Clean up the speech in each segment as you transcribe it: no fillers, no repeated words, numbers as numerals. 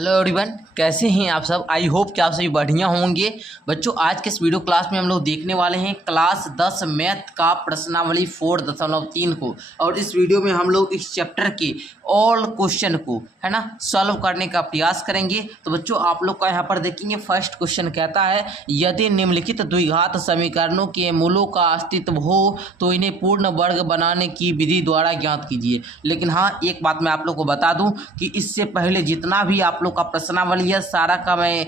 Hello everyone, कैसे हैं आप सब। आई होप कि आप सभी बढ़िया होंगे। बच्चों, आज के इस वीडियो क्लास में हम लोग देखने वाले हैं क्लास 10 मैथ का प्रश्नावली 4.3 को। और इस वीडियो में हम लोग इस चैप्टर के ऑल क्वेश्चन को है ना सॉल्व करने का प्रयास करेंगे। तो बच्चों, आप लोग का यहाँ पर देखेंगे फर्स्ट क्वेश्चन कहता है, यदि निम्नलिखित द्विघात समीकरणों के मूलों का अस्तित्व हो तो इन्हें पूर्ण वर्ग बनाने की विधि द्वारा ज्ञात कीजिए। लेकिन हाँ, एक बात मैं आप लोग को बता दूं कि इससे पहले जितना भी आप लोग का प्रश्नावली है सारा का मैं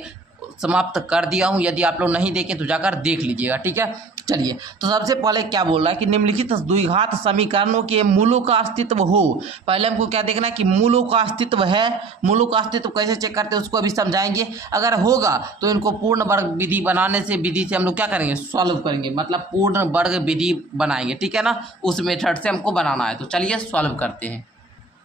समाप्त कर दिया हूं। यदि आप लोग नहीं देखें तो जाकर देख लीजिएगा, ठीक है। चलिए, तो सबसे पहले क्या बोल रहा है कि निम्नलिखित द्विघात समीकरणों के मूलों का अस्तित्व हो। पहले हमको क्या देखना है कि मूलों का अस्तित्व है। मूलों का अस्तित्व कैसे चेक करते हैं उसको अभी समझाएंगे। अगर होगा तो इनको पूर्ण वर्ग विधि बनाने से विधि से हम लोग क्या करेंगे, सॉल्व करेंगे, मतलब पूर्ण वर्ग विधि बनाएंगे, ठीक है ना। उस मेथड से हमको बनाना है। तो चलिए सॉल्व करते हैं।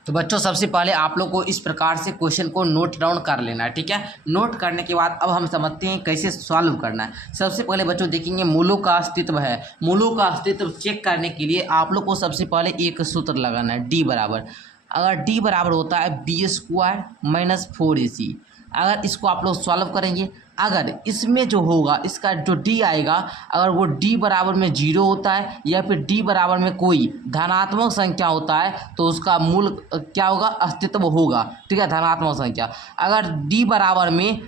तो बच्चों, सबसे पहले आप लोग को इस प्रकार से क्वेश्चन को नोट डाउन कर लेना है, ठीक है। नोट करने के बाद अब हम समझते हैं कैसे सॉल्व करना है। सबसे पहले बच्चों देखेंगे मूलों का अस्तित्व है। मूलों का अस्तित्व चेक करने के लिए आप लोग को सबसे पहले एक सूत्र लगाना है, डी बराबर। अगर डी बराबर होता है b² माइनस 4ac। अगर इसको आप लोग सॉल्व करेंगे, अगर इसमें जो होगा इसका जो डी आएगा, अगर वो डी बराबर में 0 होता है या फिर डी बराबर में कोई धनात्मक संख्या होता है तो उसका मूल क्या होगा, अस्तित्व होगा, ठीक है, धनात्मक संख्या। अगर डी बराबर में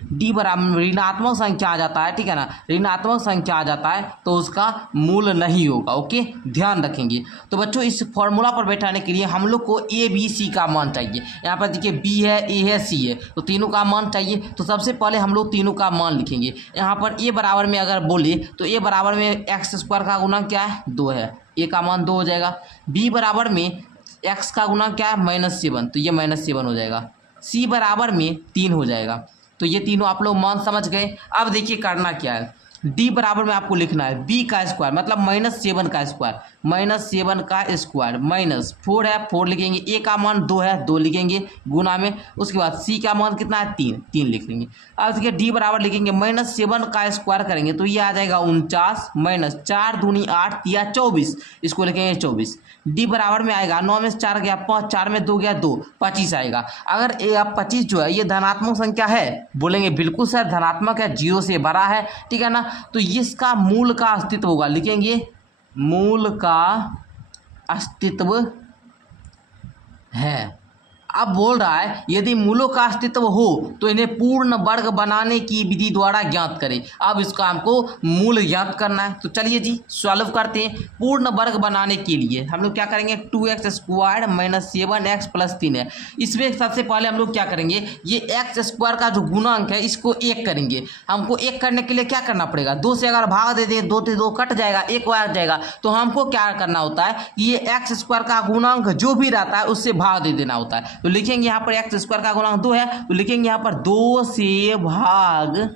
ऋणात्मक संख्या आ जाता है, ठीक है ना, ऋणात्मक संख्या आ जाता है तो उसका मूल नहीं होगा। ओके, ध्यान रखेंगे। तो बच्चों, इस फॉर्मूला पर बैठाने के लिए हम लोग को ए बी सी का मान चाहिए। यहाँ पर देखिए बी है, ए है, सी है, तो तीनों का मान चाहिए। तो सबसे पहले हम लोग तीनों का मान लिखेंगे। यहाँ पर ए बराबर में अगर बोले तो ए बराबर में x² का गुणा क्या है, 2 है, ए का मान 2 हो जाएगा। बी बराबर में x का गुणा क्या है, -7, तो ये -7 हो जाएगा। सी बराबर में 3 हो जाएगा। तो ये तीनों आप लोग मान समझ गए। अब देखिए करना क्या है, डी बराबर में आपको लिखना है बी का स्क्वायर, मतलब -7 का स्क्वायर, -7 का स्क्वायर माइनस 4 है, 4 लिखेंगे। ए का मान 2 है, 2 लिखेंगे गुना में। उसके बाद सी का मान कितना है, 3 लिख लेंगे। अब देखिए डी बराबर लिखेंगे -7 का स्क्वायर करेंगे तो ये आ जाएगा 49 माइनस 4 दूनी 8 या 24, इसको लिखेंगे 24। डी बराबर में आएगा 9 में 4 गया 5, 4 में 2 गया 2, 25 आएगा। अगर ए अब 25 जो है ये धनात्मक संख्या है, बोलेंगे बिल्कुल सर धनात्मक है, 0 से बड़ा है, ठीक है ना। तो इसका मूल का अस्तित्व होगा, लिखेंगे मूल का अस्तित्व है। अब बोल रहा है यदि मूलों का अस्तित्व हो तो इन्हें पूर्ण वर्ग बनाने की विधि द्वारा ज्ञात करें। अब इसका हमको मूल ज्ञात करना है। तो चलिए जी सॉल्व करते हैं। पूर्ण वर्ग बनाने के लिए हम लोग क्या करेंगे, 2x² माइनस 7x प्लस 3 है। इसमें सबसे पहले हम लोग क्या करेंगे, ये x² का जो गुणांक है इसको 1 करेंगे। हमको 1 करने के लिए क्या करना पड़ेगा, 2 से अगर भाग दे दें 2 से 2 कट जाएगा, 1 आ जाएगा। तो हमको क्या करना होता है, ये x² का गुणांक जो भी रहता है उससे भाग दे देना होता है। तो लिखेंगे यहाँ पर x² का गुणांक 2 है, तो लिखेंगे यहाँ पर 2 से भाग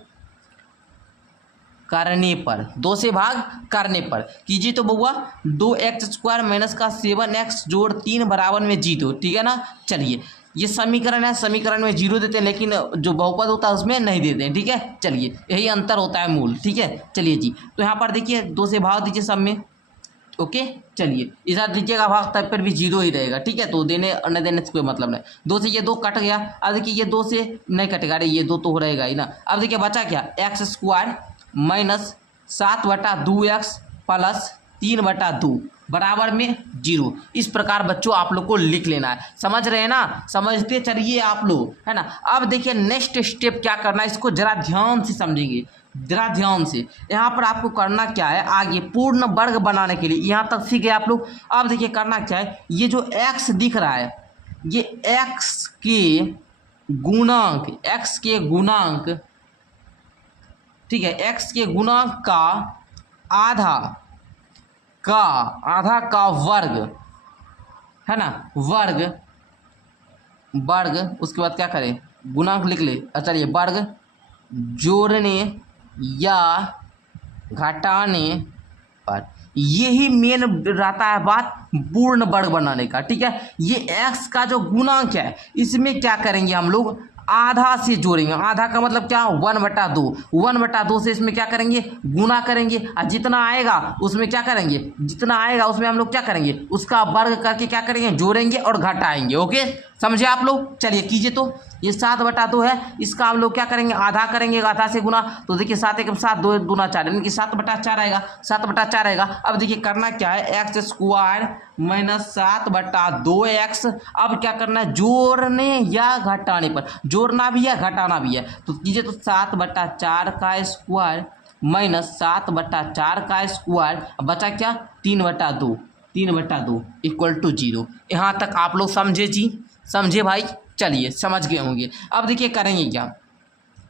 करने पर, 2 से भाग करने पर कीजिए तो बउआ 2x² माइनस का 7x जोड़ 3 बराबर में 0, ठीक है ना। चलिए ये समीकरण है, समीकरण में 0 देते हैं लेकिन जो बहुपद होता है उसमें नहीं देते हैं, ठीक है। चलिए यही अंतर होता है मूल, ठीक है। चलिए जी, तो यहाँ पर देखिए 2 से भाग दीजिए सब में, ओके। चलिए इधर दीजिएगा भाग तब पर भी 0 ही रहेगा, ठीक है। तो देने और न देने से कोई मतलब नहीं। 2 से ये 2 कट गया। अब देखिए ये 2 से नहीं कटेगा, अरे ये 2 तो रहेगा ही ना। अब देखिए बचा क्या, x² माइनस 7/2x प्लस 3/2 बराबर में 0। इस प्रकार बच्चों आप लोग को लिख लेना है। समझ रहे हैं ना, समझते चलिए आप लोग, है ना। अब देखिए नेक्स्ट स्टेप क्या करना है, इसको जरा ध्यान से समझेंगे, जरा ध्यान से। यहाँ पर आपको करना क्या है, आगे पूर्ण वर्ग बनाने के लिए यहाँ तक सीख गए आप लोग। अब देखिए करना क्या है, ये जो x दिख रहा है ये x के गुणांक, ठीक है, x के गुणांक का आधा का वर्ग, है ना, वर्ग। उसके बाद क्या करें, गुणांक लिख ले। चलिए वर्ग जोड़ने या घटाने पर, यही मेन रहता है बात पूर्ण वर्ग बनाने का, ठीक है। ये x का जो गुणांक है इसमें क्या करेंगे हम लोग, आधा से जोड़ेंगे। आधा का मतलब क्या, 1/2। 1/2 से इसमें क्या करेंगे, गुना करेंगे, और जितना आएगा उसमें क्या करेंगे, जितना आएगा उसमें हम लोग क्या करेंगे, उसका वर्ग करके क्या करेंगे, जोड़ेंगे और घटाएंगे। ओके, समझे आप लोग। चलिए कीजिए तो ये 7/2 है, इसका हम लोग क्या करेंगे, आधा करेंगे, आधा से गुना, तो देखिए 7 एकम 7, 2 दूना 4, यानी कि 7/4 आएगा, 7/4 आएगा। अब देखिए करना क्या है, एक्स स्क्वायर माइनस 7/2x। अब क्या करना है, जोड़ने या घटाने पर, जोड़ना भी है घटाना भी है, तो कीजिए, तो 7/4 का स्क्वायर माइनस 7/4 का स्क्वायर, बचा क्या 3/2, 3/2 इक्वल टू 0। यहाँ तक आप लोग समझे जी, समझे भाई, चलिए समझ गए होंगे। अब देखिए करेंगे क्या,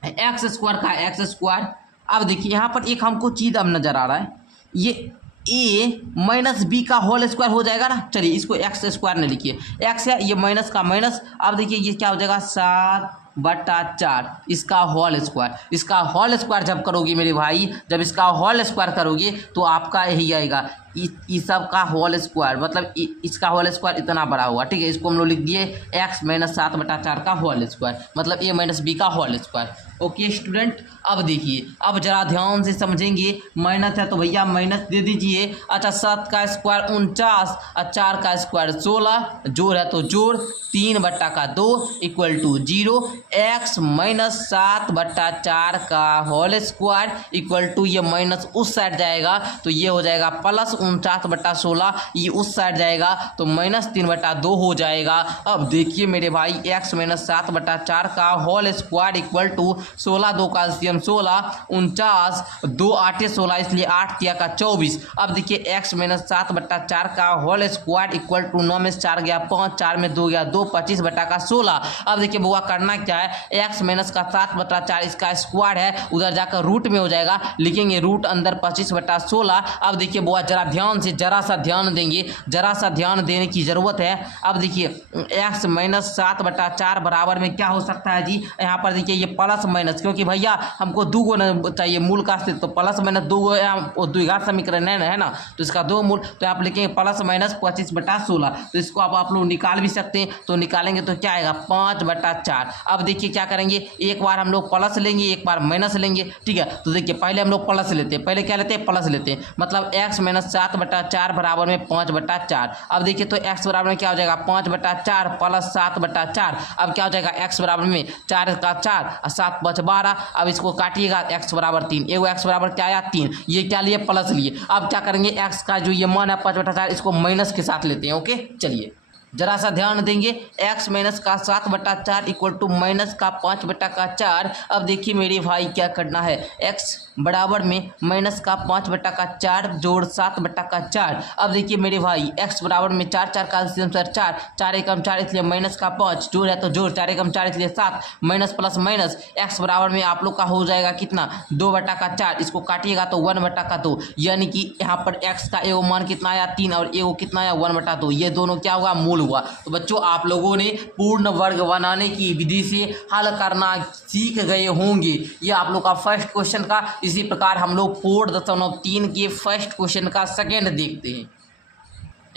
एक्स स्क्वायर का एक्स स्क्वायर। अब देखिए यहाँ पर एक हमको चीज़ अब नज़र आ रहा है, ये ए माइनस बी का होल स्क्वायर हो जाएगा ना। चलिए इसको एक्स स्क्वायर ने लिखिए, एक्स है, ये माइनस का माइनस। अब देखिए ये क्या हो जाएगा, 7/4 इसका होल स्क्वायर। इसका होल स्क्वायर जब करोगे मेरे भाई, जब इसका होल स्क्वायर करोगे तो आपका यही आएगा, इस सब का होल स्क्वायर, मतलब इसका होल स्क्वायर इतना बड़ा हुआ, ठीक है। इसको हम लोग लिख दिए एक्स माइनस 7/4 का होल स्क्वायर, मतलब ए माइनस बी का होल स्क्वायर। ओके स्टूडेंट, अब देखिए, अब जरा ध्यान से समझेंगे, माइनस है तो भैया माइनस दे दीजिए। अच्छा 7 का स्क्वायर 49 और 4 का स्क्वायर 16, जोड़ है तो जोड़, 3/2 इक्वल टू 0। एक्स माइनस 7/4 का होल स्क्वायर इक्वल टू, ये माइनस उस साइड जाएगा तो ये हो जाएगा प्लस 49/16, ये उस साइड जाएगा तो माइनस 3/2 हो जाएगा। अब देखिए मेरे भाई, एक्स माइनस 7/4 का होल स्क्वायर इक्वल टू 16, 2 का LCM 16, 49, 2 8 16, इसलिए 8 तिया का 24। अब देखिए एक्स माइनस 7/4 का होल स्क्वायर इक्वल टू, 9 में से 4 गया 5, 4 में 2 गया 2, 25/16। अब देखिए बुआ करना क्या है, एक्स माइनस का 7/4 इसका स्क्वायर है, उधर जाकर रूट में हो जाएगा, लिखेंगे रूट अंदर 25/16। अब देखिए बुआ जरा ध्यान से, जरा सा ध्यान देंगे, जरा सा ध्यान देने की जरूरत है। अब देखिए एक्स माइनस 7/4 बराबर में क्या हो सकता है जी, यहाँ पर देखिए ये प्लस माइनस, क्योंकि भैया हमको 2 गो चाहिए मूल का अस्तित्व, तो प्लस माइनस 2 गो द्विघात समीकरण है ना, तो इसका 2 मूल, तो आप लिखेंगे प्लस माइनस 25/16। तो इसको आप लोग निकाल भी सकते हैं, तो निकालेंगे तो क्या आएगा 5/4। अब देखिए क्या करेंगे, एक बार हम लोग प्लस लेंगे, एक बार माइनस लेंगे, ठीक है। तो देखिए पहले हम लोग प्लस लेते हैं, पहले क्या लेते हैं, प्लस लेते हैं, मतलब एक्स माइनस 7/4 बराबर में 5/4। अब देखिए तो एक्स बराबर में क्या हो जाएगा, 5/4 प्लस 7/4। अब क्या हो जाएगा, एक्स बराबर में 4 का 4 और 7 5 12। अब इसको काटिएगा, एक्स बराबर 3, एगो एक्स बराबर क्या आया 3, ये क्या लिए प्लस लिए। अब क्या करेंगे, एक्स का जो ये मान है 5/4, इसको माइनस के साथ लेते हैं। ओके चलिए जरा सा ध्यान देंगे, एक्स माइनस का 7/4 इक्वल टू माइनस का 5/4। अब देखिए मेरे भाई क्या करना है, एक्स बराबर में माइनस का 5/4 जोड़ 7/4। अब देखिए मेरे भाई एक्स बराबर में 4, 4 का LCM 4, 4 एकम 4 इसलिए माइनस का 5, जोड़ है तो जोड़, 4 एकम 4 इसलिए 7, माइनस प्लस माइनस, एक्स बराबर में आप लोग का हो जाएगा कितना 2/4, इसको काटिएगा तो 1/2, यानी कि यहाँ पर एक्स का एगो मान कितना आया 3 और एगो कितना आया 1/2, ये दोनों क्या हुआ मूल हुआ। तो बच्चों आप लोगों ने पूर्ण वर्ग बनाने की विधि से हल करना सीख गए होंगे, ये आप लोग का फर्स्ट क्वेश्चन का। इसी प्रकार हम लोग 4.3 के फर्स्ट क्वेश्चन का सेकंड देखते हैं।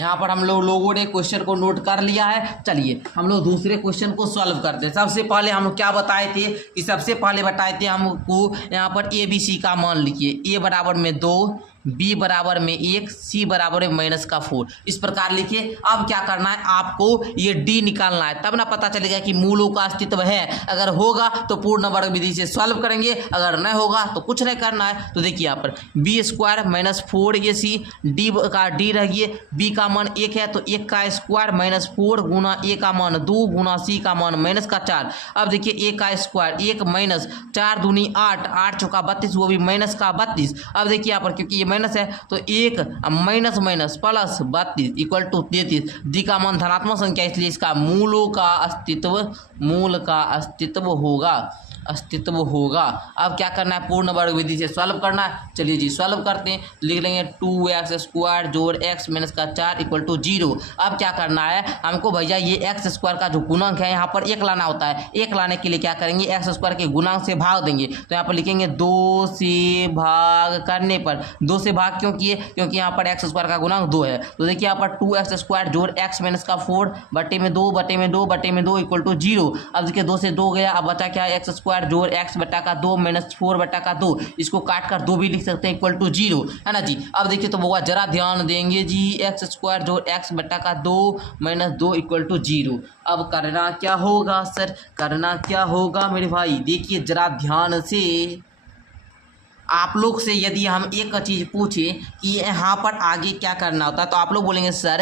यहाँ पर हम लोगों ने क्वेश्चन को नोट कर लिया है, चलिए हम लोग दूसरे क्वेश्चन को सॉल्व करते हैं। सबसे पहले हम क्या बताए थे कि सबसे पहले बताए थे हमको यहाँ पर ABC का मान लिखिए, A बराबर में 2, B बराबर में 1, C बराबर में -4, इस प्रकार लिखिए। अब क्या करना है, आपको ये D निकालना है, तब ना पता चलेगा कि मूलों का अस्तित्व है। अगर होगा तो पूर्ण वर्ग विधि से सॉल्व करेंगे, अगर नहीं होगा तो कुछ नहीं करना है। तो देखिए यहाँ पर B स्क्वायर -4AC, D का D रहिए, B का मान 1 है तो 1 का स्क्वायर -4 गुना A का मान 2 गुना C का मान -4। अब देखिए A का स्क्वायर 1 माइनस 4 दूनी 8, 8 चौका 32, वो भी माइनस का 32। अब देखिए यहाँ पर क्योंकि ये माइनस है तो 1 minus minus plus 32 equal to 33। D का मान धनात्मक संख्या इसलिए इसका मूल का अस्तित्व होगा। अब क्या करना है, पूर्ण वर्ग विधि से सॉल्व करना है। चलिए जी सॉल्व करते हैं, लिख लेंगे 2x स्क्वायर जोड़ x माइनस का 4 इक्वल टू 0। अब क्या करना है हमको भैया, ये x स्क्वायर का जो गुणांक है यहाँ पर 1 लाना होता है। 1 लाने के लिए क्या करेंगे, x स्क्वायर के गुणांक से भाग देंगे। तो यहाँ पर लिखेंगे 2 से भाग करने पर, 2 से भाग क्यों किए, क्योंकि यहाँ पर x स्क्वायर का गुणांक 2 है। तो देखिए यहाँ पर 2x स्क्वायर जोड़ x माइनस का 4 बटे में 2 इक्वल टू 0। अब देखिए 2 से 2 गया, अब बचा क्या, x स्क्वायर स्क्वायर जोड़ एक्स बटा का 2 माइनस 4 बटा का 2, इसको काट कर 2 भी लिख सकते हैं इक्वल टू 0, है ना जी। अब देखिए तो बउआ जरा ध्यान देंगे जी, एक्स स्क्वायर जोड़ एक्स बटा का 2 माइनस 2 इक्वल टू 0। अब करना क्या होगा सर, करना क्या होगा मेरे भाई, देखिए जरा ध्यान से। आप लोग से यदि हम एक चीज़ पूछे कि यहाँ पर आगे क्या करना होता है, तो आप लोग बोलेंगे सर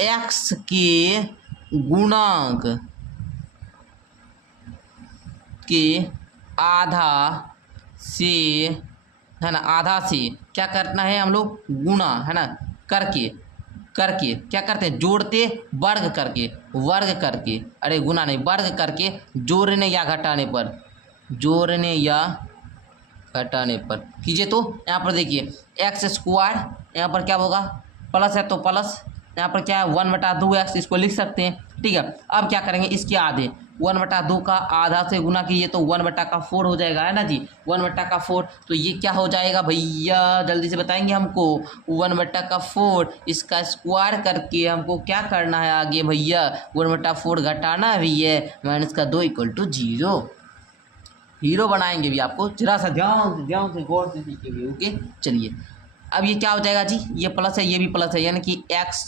एक्स के गुणांक के आधा से, है ना, आधा से क्या करना है हम लोग, गुणा, है ना, करके क्या करते हैं, जोड़ते वर्ग करके, अरे गुणा नहीं वर्ग करके, जोड़ने या घटाने पर कीजिए। तो यहाँ पर देखिए एक्स स्क्वायर, यहाँ पर क्या होगा, प्लस है तो प्लस, यहाँ पर क्या है 1/2x, इसको लिख सकते हैं, ठीक है। अब क्या करेंगे, इसके आधे 1/2 का आधा से गुना कीजिए तो 1/4 हो जाएगा, है ना जी, 1/4। तो ये क्या हो जाएगा भैया, जल्दी से बताएंगे हमको, 1/4 इसका स्क्वायर करके हमको क्या करना है आगे भैया, 1/4 घटाना भी है, माइनस का 2 इक्वल टू 0। हीरो बनाएंगे भी आपको, जरा सा ध्यान से गौर से सीखेंगे, ओके। चलिए अब ये क्या हो जाएगा जी, ये प्लस है ये भी प्लस है, यानी कि x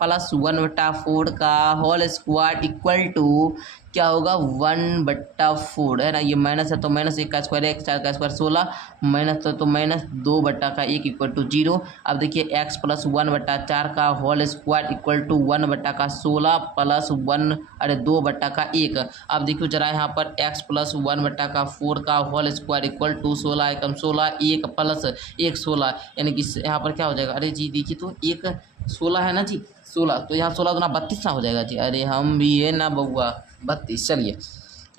प्लस 1/4 का होल स्क्वायर इक्वल टू क्या होगा 1/4, है ना। ये माइनस है तो माइनस 1 का स्क्वायर है, 4 का स्क्वायर 16, माइनस है तो माइनस 2/1 इक्वल टू 0। अब देखिए x प्लस 1/4 का होल स्क्वायर इक्वल टू 1/16 प्लस 2/1। अब देखियो जरा यहाँ पर x प्लस 1/4 का whole square equal to 16 Ekam 16, 1 plus 1 16, यानी कि यहाँ पर क्या हो जाएगा, अरे जी देखिए तो 1 16 है ना जी, 16, तो यहाँ 16 गुना 32 ना हो जाएगा जी, अरे हम भी है ना बउआ 32। चलिए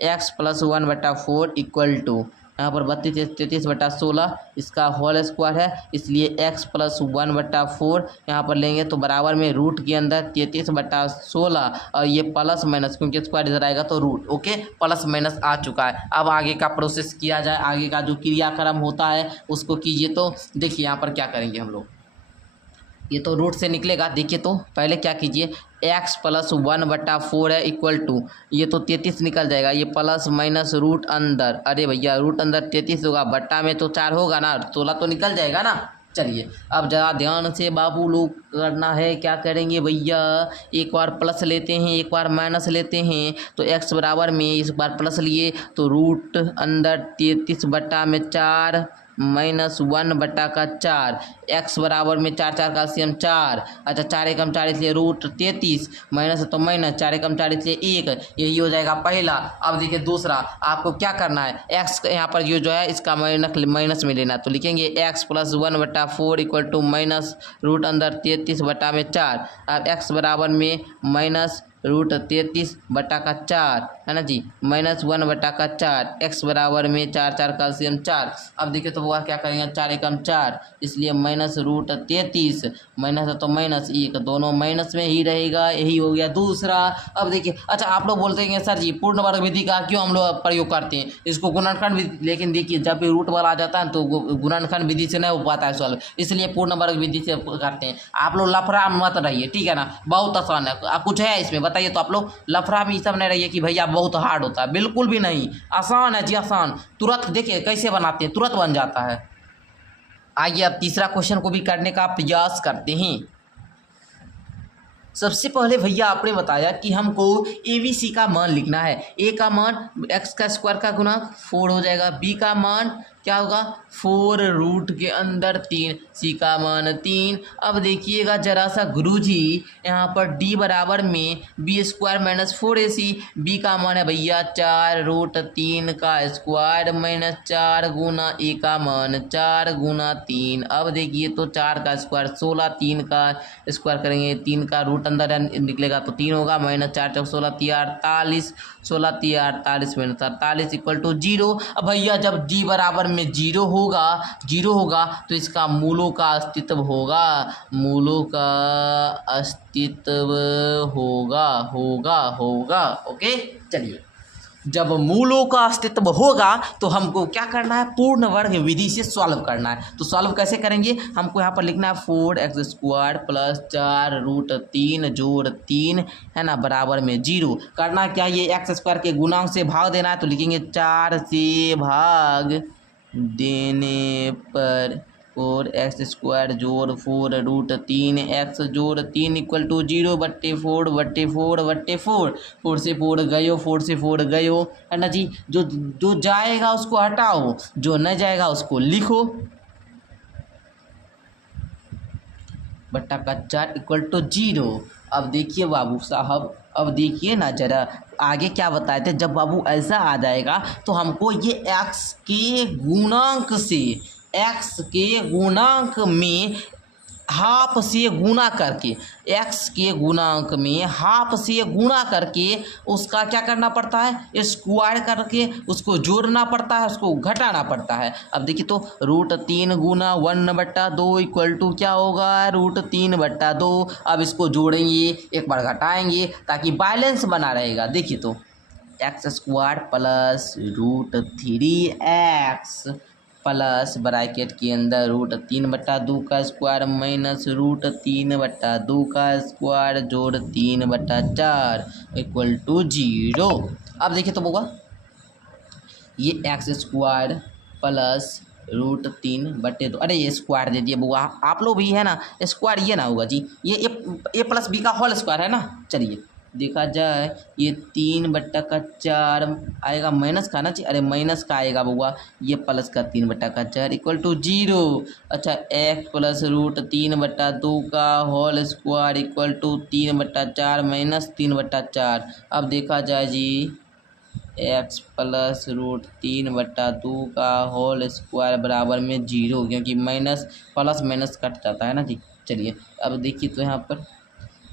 x प्लस 1/4 इक्वल टू यहाँ पर 32 33/16, इसका होल स्क्वायर है, इसलिए x प्लस 1/4 यहाँ पर लेंगे तो बराबर में रूट के अंदर 33/16, और ये प्लस माइनस क्योंकि स्क्वायर इधर आएगा तो रूट, ओके, प्लस माइनस आ चुका है। अब आगे का प्रोसेस किया जाए, आगे का जो क्रियाक्रम होता है उसको कीजिए। तो देखिए यहाँ पर क्या करेंगे हम लोग, ये तो रूट से निकलेगा, देखिए तो पहले क्या कीजिए, x प्लस 1/4 है इक्वल टू, ये तो 33 निकल जाएगा, ये प्लस माइनस रूट अंदर, अरे भैया रूट अंदर 33 होगा, बट्टा में तो 4 होगा ना, 16 तो निकल जाएगा ना। चलिए अब ज़रा ध्यान से बाबू लोग करना है, क्या करेंगे भैया, एक बार प्लस लेते हैं एक बार माइनस लेते हैं, तो x बराबर में इस बार प्लस लिए तो रूट अंदर 33/4 माइनस 1/4, x बराबर में 4 4 का LCM 4, अच्छा 4 एकम 4 इसलिए रूट 33, माइनस तो माइनस 4 एकम 4 इसलिए 1, यही हो जाएगा पहला। अब देखिए दूसरा, आपको क्या करना है, x यहाँ पर ये जो है इसका माइनस में लेना, तो लिखेंगे x plus 1/4 equal to minus root अंदर 33/4। अब x बराबर में माइनस रूट 33/4, है ना जी, माइनस 1/4, x बराबर में 4 4 का LCM 4। अब देखिए तो वो क्या करेंगे, 4 एकम 4 इसलिए माइनस रूट 33, माइनस है तो माइनस 1, दोनों माइनस में ही रहेगा, यही हो गया दूसरा। अब देखिए, अच्छा आप लोग बोलते हैं सर जी पूर्ण वर्ग विधि का क्यों हम लोग प्रयोग करते हैं, इसको गुणनखंड विधि, लेकिन देखिए जब भी रूट वाला आ जाता है तो गुणनखंड विधि से नहीं हो पाता है सॉल्व, इसलिए पूर्ण वर्ग विधि से करते हैं। आप लोग लफड़ा मत रहिए, ठीक है ना, बहुत आसान है, कुछ है इसमें बताइए, तो आप लोग लफड़ा में ये सब नहीं रहिए कि भैया बहुत हार्ड होता है, बिल्कुल भी नहीं, आसान है जी आसान, तुरंत देखिए कैसे बनाते हैं, तुरंत बन जाता है। आइए अब तीसरा क्वेश्चन को भी करने का प्रयास करते हैं। सबसे पहले भैया आपने बताया कि हमको ABC का मान लिखना है, A का मान x का स्क्वायर का गुना 4 हो जाएगा, B का मान क्या होगा 4 रूट के अंदर 3, C का मान 3। अब देखिएगा जरा सा गुरुजी, यहाँ पर D बराबर में B square minus 4AC, B का मान है भैया 4 रूट 3 का स्क्वायर माइनस 4 गुना A का मान 4 गुना 3। अब देखिए तो 4 का स्क्वायर 16, 3 का स्क्वायर करेंगे 3 का रूट अंदर निकलेगा तो 3 होगा, माइनस 4 4 16 48, 16 48 माइनस 48 इक्वल टू 0। अब भैया जब D बराबर में 0 होगा तो इसका मूलों का अस्तित्व होगा, मूलों का अस्तित्व होगा, ओके। चलिए जब मूलों का अस्तित्व होगा तो हमको क्या करना है, पूर्ण वर्ग विधि से सॉल्व करना है। तो सॉल्व कैसे करेंगे, हमको यहाँ पर लिखना है 4x² + 4√3 जोड़ 3 है ना बराबर में 0। करना क्या, ये x² के गुणांक से भाग देना है। तो लिखेंगे 4 से भाग देने पर 4x² जोड़ 4√3 x जोड़ 3 = 0 बट्टे 4 बट्टे 4 बट्टे 4। 4 से 4 गयो, 4 से 4 गयो, है ना जी। जो जाएगा उसको हटाओ, जो न जाएगा उसको लिखो, बट्टा का 4 = 0। अब देखिए बाबू साहब, अब देखिए ना जरा आगे क्या बताए थे, जब बाबू ऐसा आ जाएगा तो हमको ये x के गुणांक से, x के गुणांक में हाफ से गुना करके, x के गुणांक में हाफ से गुना करके उसका क्या करना पड़ता है, स्क्वायर करके उसको जोड़ना पड़ता है, उसको घटाना पड़ता है। अब देखिए तो √3 गुना 1/2 = क्या होगा, √3/2। अब इसको जोड़ेंगे, एक बार घटाएंगे ताकि बैलेंस बना रहेगा। देखिए तो x² + √3x प्लस ब्रैकेट के अंदर √3/2 का स्क्वायर माइनस √3/2 का स्क्वायर जोड़ 3/4 = 0। अब देखिए तो होगा ये x² + √3/2, अरे ये स्क्वायर दे दिए बुआ आप लोग भी, है ना। स्क्वायर ये ना होगा जी, ये a + b का होल स्क्वायर है ना। चलिए देखा जाए, ये 3/4 आएगा माइनस का ना जी, अरे माइनस का आएगा बुआ, ये प्लस का 3/4 = 0। अच्छा x + √3/2 का होल स्क्वायर = 3/4 माइनस 3/4। अब देखा जाए जी, x + √3/2 का होल स्क्वायर बराबर में 0, क्योंकि माइनस प्लस माइनस कट जाता है ना जी। चलिए अब देखिए तो यहाँ पर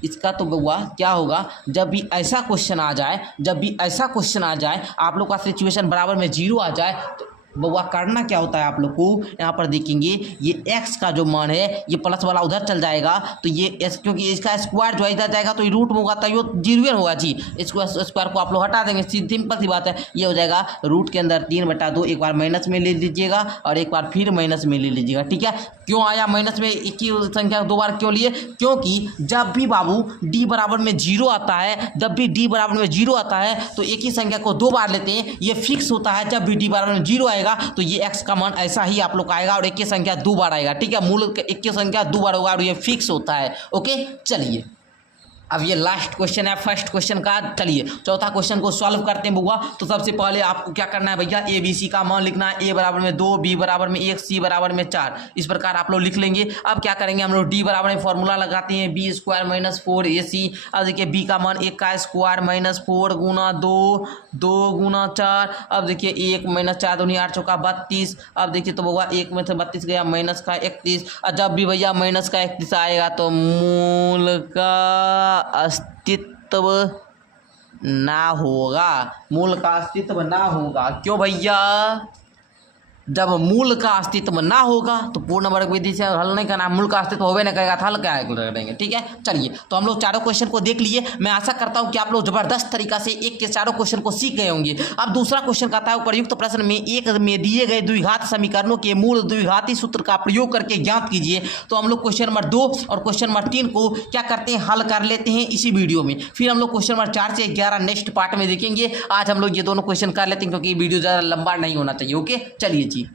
इसका तो बउआ क्या होगा, जब भी ऐसा क्वेश्चन आ जाए, जब भी ऐसा क्वेश्चन आ जाए आप लोग का सिचुएशन बराबर में 0 आ जाए, तो बउआ करना क्या होता है आप लोग को, यहाँ पर देखेंगे ये x का जो मान है ये प्लस वाला उधर चल जाएगा, तो ये s क्योंकि इसका स्क्वायर जो इधर जाएगा तो ये रूट में होगा, तो ये 0 होगा जी। इसको स्क्वायर को आप लोग हटा देंगे, सिंपल सी बात है। ये हो जाएगा रूट के अंदर 3/2, एक बार माइनस में ले लीजिएगा और एक बार फिर माइनस में ले लीजिएगा, ठीक है। क्यों आया माइनस में, एक ही संख्या 2 बार क्यों लिए, क्योंकि जब भी बाबू d बराबर में 0 आता है, जब भी d बराबर में 0 आता है तो एक ही संख्या को 2 बार लेते हैं, ये फिक्स होता है। जब भी d बराबर में 0 आएगा तो ये x का मान ऐसा ही आप लोग का आएगा और एक ही संख्या 2 बार आएगा, ठीक है। मूल एक ही संख्या 2 बार होगा और ये फिक्स होता है। ओके चलिए अब ये लास्ट क्वेश्चन है फर्स्ट क्वेश्चन का। चलिए चौथा क्वेश्चन को सॉल्व करते हैं बुआ। तो सबसे पहले आपको क्या करना है भैया, ए बी सी का मान लिखना है। a बराबर में 2, b बराबर में 1, c बराबर में 4, इस प्रकार आप लोग लिख लेंगे। अब क्या करेंगे हम लोग, d बराबर में फॉर्मूला लगाते हैं, b² - 4ac। अब देखिए b का मान 1 का स्क्वायर माइनस 4 गुना 2, 2 गुना 4। अब देखिए 1 - 4 दूनी 8 चौका 32। अब देखिए तो बुआ 1 में से 32 गया, माइनस का 31। और जब भी भैया माइनस का 31 आएगा तो मूल का अस्तित्व ना होगा, मूल का अस्तित्व ना होगा। क्यों भैया, जब मूल का अस्तित्व ना होगा तो पूर्ण वर्ग विधि से हल नहीं करना, मूल का अस्तित्व होवे नहीं करेगा तो हल क्या करेंगे, ठीक है। चलिए तो हम लोग चारों क्वेश्चन को देख लिए। मैं आशा करता हूं कि आप लोग जबरदस्त तरीका से एक के चारों क्वेश्चन को सीख गए होंगे। अब दूसरा क्वेश्चन कहता है, उपयुक्त प्रश्न में एक में दिए गए द्विघात समीकरणों के मूल द्विघाती सूत्र का प्रयोग करके ज्ञात कीजिए। तो हम लोग क्वेश्चन नंबर 2 और क्वेश्चन नंबर 3 को क्या करते हैं, हल कर लेते हैं इसी वीडियो में। फिर हम लोग क्वेश्चन नंबर 4 से 11 नेक्स्ट पार्ट में देखेंगे। आज हम लोग ये दोनों क्वेश्चन कर लेते हैं क्योंकि वीडियो ज़्यादा लंबा नहीं होना चाहिए। ओके चलिए जी,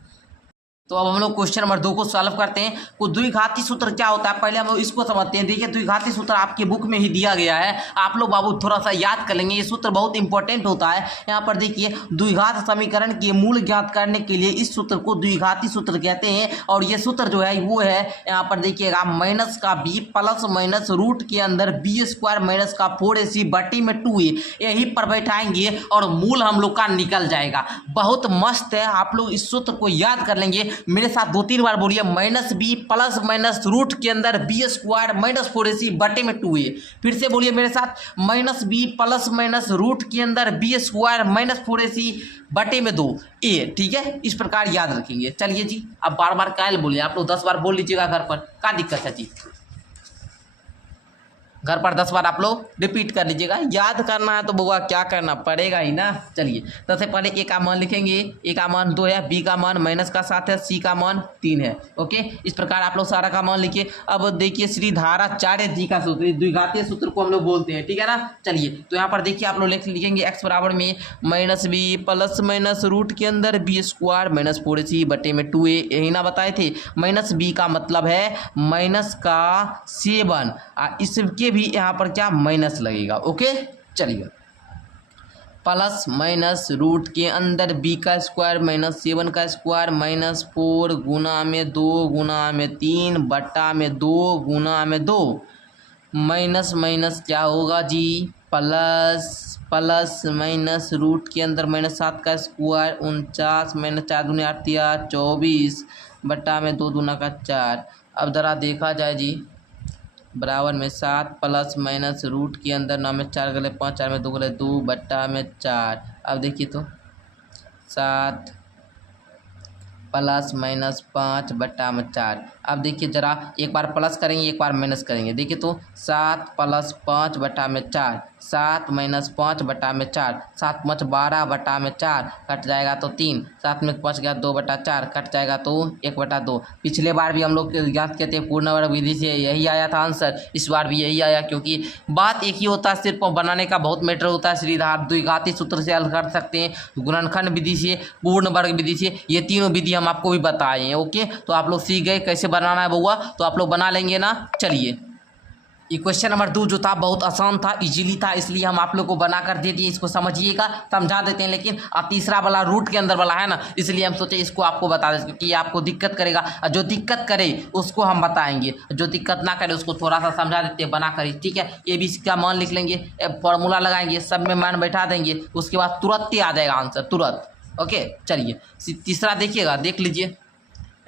तो अब हम लोग क्वेश्चन नंबर 2 को सॉल्व करते हैं। को द्विघाती सूत्र क्या होता है पहले हम लोग इसको समझते हैं। देखिए द्विघाती सूत्र आपके बुक में ही दिया गया है, आप लोग बाबू थोड़ा सा याद कर लेंगे, ये सूत्र बहुत इंपॉर्टेंट होता है। यहाँ पर देखिए द्विघात समीकरण के मूल ज्ञात करने के लिए इस सूत्र को द्विघाती सूत्र कहते हैं। और ये सूत्र जो है वो है, यहाँ पर देखिएगा माइनस का b प्लस माइनस रूट के अंदर b² माइनस का 4ac बटी में 2a, यही पर बैठाएंगे और मूल हम लोग का निकल जाएगा। बहुत मस्त है, आप लोग इस सूत्र को याद कर लेंगे। मेरे साथ 2-3 बार बोलिए, -b प्लस माइनस रूट के अंदर b² माइनस 4ac बटे में 2a। फिर से बोलिए मेरे साथ, -b प्लस माइनस रूट के अंदर b² माइनस 4ac बटे में 2a, ठीक है। इस प्रकार याद रखेंगे। चलिए जी, अब बार बार कायल बोलिए, आप लोग 10 बार बोल लीजिएगा घर पर, क्या दिक्कत है जी। घर पर 10 बार आप लोग रिपीट कर लीजिएगा। याद करना है तो बुआ क्या करना पड़ेगा ही ना। चलिए सबसे पहले ए का मान लिखेंगे, ए का मान 2 है, बी का मान -7 है, सी का मान 3 है। ओके, इस प्रकार आप लोग सारा का मान लिखिए। अब देखिए श्री धारा 4 जी का सूत्र, द्विघातीय सूत्र को हम लोग बोलते हैं, ठीक है ना। चलिए तो यहाँ पर देखिए आप लोग लिखेंगे x बराबर में -b प्लस माइनस रूट के अंदर b स्क्वायर माइनस 4ac बटे में 2a, यही ना बताए थे। -b का मतलब है माइनस का 7, इसके भी यहाँ पर क्या माइनस लगेगा। ओके, चलिए प्लस माइनस रूट के अंदर b का स्क्वायर -7 का स्क्वायर -4 गुना में 2 गुना में 3 बट्टा में 2 गुना में 2, माइनस माइनस क्या होगा जी, प्लस प्लस माइनस रूट के अंदर -7 का स्क्वायर 49 -4 दूनी 8 24 बट्टा में 2 दूना का 4। अब ज़रा देखा जाए जी, बराबर में 7 प्लस माइनस रूट के अंदर 9 में 4 गले 5, 4 में 2 गले 2 बट्टा में 4। अब देखिए तो 7 प्लस माइनस 5 बट्टा में 4। अब देखिए ज़रा एक बार प्लस करेंगे एक बार माइनस करेंगे। देखिए तो 7 प्लस 5 बट्टा में 4, 7 माइनस 5 बट्टा में 4, 7 5 12 बट्टा में 4 कट जाएगा तो 3, 7 में 5 गया 2 बटा 4 कट जाएगा तो 1 बटा 2। पिछले बार भी हम लोग ज्ञात किए थे पूर्ण वर्ग विधि से, यही आया था आंसर, इस बार भी यही आया, क्योंकि बात एक ही होता है, सिर्फ बनाने का बहुत मैटर होता है। श्रीधार द्विघाती सूत्र से हल कर सकते हैं, गुणनखंड विधि से, पूर्ण वर्ग विधि से, ये तीनों विधि हम आपको भी बताए हैं। ओके, तो आप लोग सीख गए कैसे बनाना है बउआ, तो आप लोग बना लेंगे ना। चलिए ये क्वेश्चन नंबर 2 जो था बहुत आसान था, इजीली था, इसलिए हम आप लोग को बना कर दे दिए। इसको समझिएगा, समझा देते हैं, लेकिन अब तीसरा वाला रूट के अंदर वाला है ना, इसलिए हम सोचे इसको आपको बता दें, क्योंकि ये आपको दिक्कत करेगा। और जो दिक्कत करे उसको हम बताएंगे, जो दिक्कत ना करे उसको थोड़ा सा समझा देते हैं बना कर, ठीक है। ए बी सी का मान लिख लेंगे, फॉर्मूला लगाएंगे, सब में मान बैठा देंगे, उसके बाद तुरंत ही आ जाएगा आंसर, तुरंत। ओके, चलिए तीसरा देखिएगा, देख लीजिए,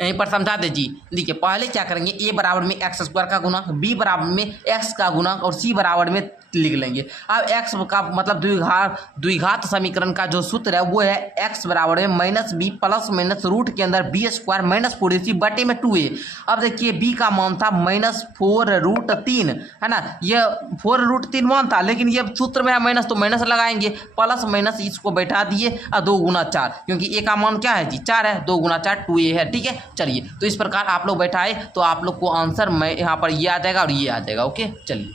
यहीं पर समझा दीजिए। देखिए पहले क्या करेंगे, ए बराबर में एक्स स्क्वायर का गुना, बी बराबर में एक्स का गुना और सी बराबर में लिख लेंगे। अब एक्स का मतलब द्विघात समीकरण का जो सूत्र है वो है एक्स बराबर में -b प्लस माइनस रूट के अंदर b स्क्वायर -4ac बटे में 2a। अब देखिए b का मान था -4√3, है ना, ये 4√3 मान था, लेकिन ये सूत्र में है माइनस, तो माइनस लगाएंगे, प्लस माइनस इसको बैठा दिए और 2 गुना 4, क्योंकि a का मान क्या है जी 4 है, 2 गुना 4 2a है, ठीक है। चलिए तो इस प्रकार आप लोग बैठाए तो आप लोग को आंसर यहाँ पर ये आ जाएगा और ये आ जाएगा। ओके, चलिए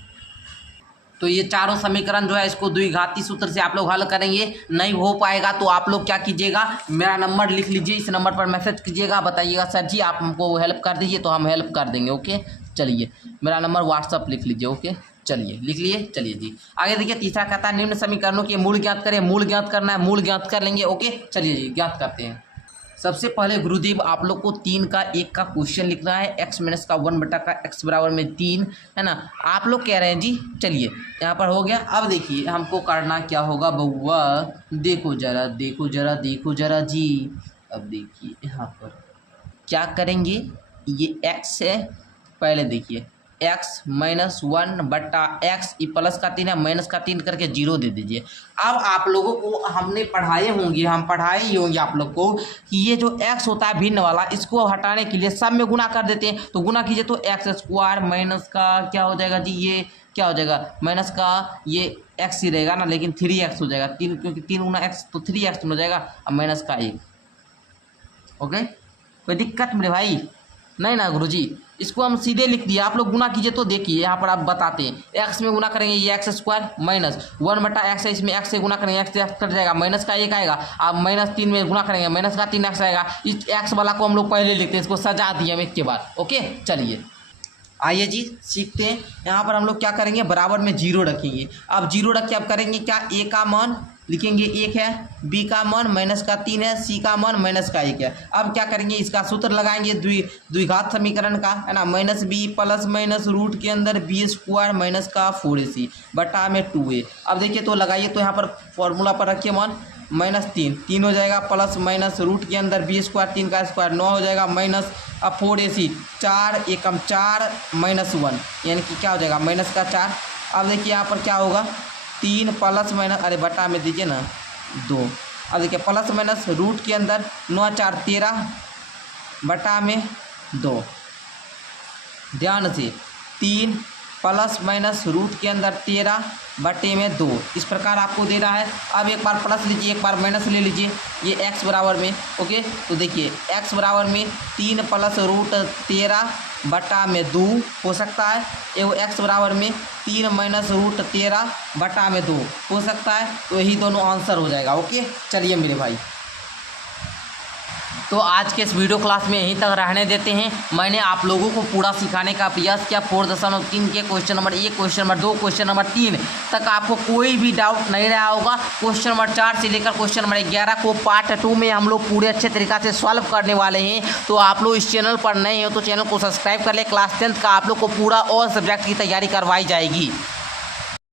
तो ये चारों समीकरण जो है इसको द्विघाती सूत्र से आप लोग हल करेंगे। नहीं हो पाएगा तो आप लोग क्या कीजिएगा, मेरा नंबर लिख लीजिए, इस नंबर पर मैसेज कीजिएगा, बताइएगा सर जी आप हमको हेल्प कर दीजिए, तो हम हेल्प कर देंगे। ओके, चलिए मेरा नंबर व्हाट्सअप लिख लीजिए। ओके, चलिए लिख लिए। चलिए जी आगे देखिए, तीसरा कहता है निम्न समीकरणों के मूल ज्ञात करें। मूल ज्ञात करना है, मूल ज्ञात कर लेंगे। ओके, चलिए जी ज्ञात करते हैं। सबसे पहले गुरुदेव आप लोग को 3 का 1 का क्वेश्चन लिखना है, x माइनस का 1 बटा का x बराबर में 3, है ना, आप लोग कह रहे हैं जी। चलिए यहाँ पर हो गया। अब देखिए हमको करना क्या होगा बउआ, देखो जरा देखो जरा देखो जरा जी। अब देखिए यहाँ पर क्या करेंगे, ये x है, पहले देखिए x -1 बटा x, ये प्लस का 3 है, माइनस का 3 करके 0 दे दीजिए। अब आप लोगों को हमने पढ़ाए होंगे, हम पढ़ाए ही होंगे आप लोग को कि ये जो x होता है भिन्न वाला, इसको हटाने के लिए सब में गुना कर देते हैं। तो गुना कीजिए तो एक्स स्क्वायर माइनस का क्या हो जाएगा जी, ये क्या हो जाएगा, माइनस का ये x ही रहेगा ना, लेकिन 3x हो जाएगा, 3 क्योंकि 3 गुना x तो 3x हो जाएगा, अब माइनस का 1। ओके, कोई दिक्कत मेरे भाई नहीं ना गुरुजी, इसको हम सीधे लिख दिए, आप लोग गुना कीजिए। तो देखिए यहाँ पर आप बताते हैं, x में गुना करेंगे ये एक्स स्क्वायर माइनस 1 बटा x है, इसमें x से गुना करेंगे x से x कट जाएगा, माइनस का 1 आएगा। अब -3 में गुना करेंगे माइनस का 3x आएगा। इस x वाला को हम लोग पहले लिखते हैं, इसको सजा दिए हम एक के बाद। ओके, चलिए आइए जी सीखते हैं। यहाँ पर हम लोग क्या करेंगे, बराबर में 0 रखेंगे। अब 0 रख के अब करेंगे क्या, a का मान लिखेंगे 1 है, b का मान माइनस का 3 है, c का मान माइनस का 1 है। अब क्या करेंगे, इसका सूत्र लगाएंगे द्विघात समीकरण का, है ना, -b प्लस माइनस रूट के अंदर b स्क्वायर माइनस का 4ac बटा में 2a। अब देखिए तो लगाइए, तो यहाँ पर फॉर्मूला पर रखिए मान -3 हो जाएगा, प्लस माइनस रूट के अंदर b स्क्वायर 3 का स्क्वायर 9 हो जाएगा, माइनस अब 4ac 4 एकम 4 -1 यानी कि क्या हो जाएगा माइनस का 4। अब देखिए यहाँ पर क्या होगा, 3 प्लस माइनस, अरे बटा में दीजिए ना 2। अब देखिए प्लस माइनस रूट के अंदर 9 4 13 बटा में 2, ध्यान से 3 प्लस माइनस रूट के अंदर 13/2 इस प्रकार आपको दे रहा है। अब एक बार प्लस लीजिए, एक बार माइनस ले लीजिए, ये x बराबर में ओके। तो देखिए x बराबर में 3 + √13/2 हो सकता है, एवं x बराबर में 3 - √13/2 हो सकता है। तो यही दोनों आंसर हो जाएगा ओके। चलिए मेरे भाई, तो आज के इस वीडियो क्लास में यहीं तक रहने देते हैं। मैंने आप लोगों को पूरा सिखाने का प्रयास किया। 4.3 के question number 1, question number 2, question number 3 तक आपको कोई भी डाउट नहीं रहा होगा। क्वेश्चन नंबर 4 से लेकर क्वेश्चन नंबर 11 को पार्ट 2 में हम लोग पूरे अच्छे तरीक़ा से सॉल्व करने वाले हैं। तो आप लोग इस चैनल पर नए हो तो चैनल को सब्सक्राइब कर ले। क्लास 10th का आप लोग को पूरा और सब्जेक्ट की तैयारी करवाई जाएगी।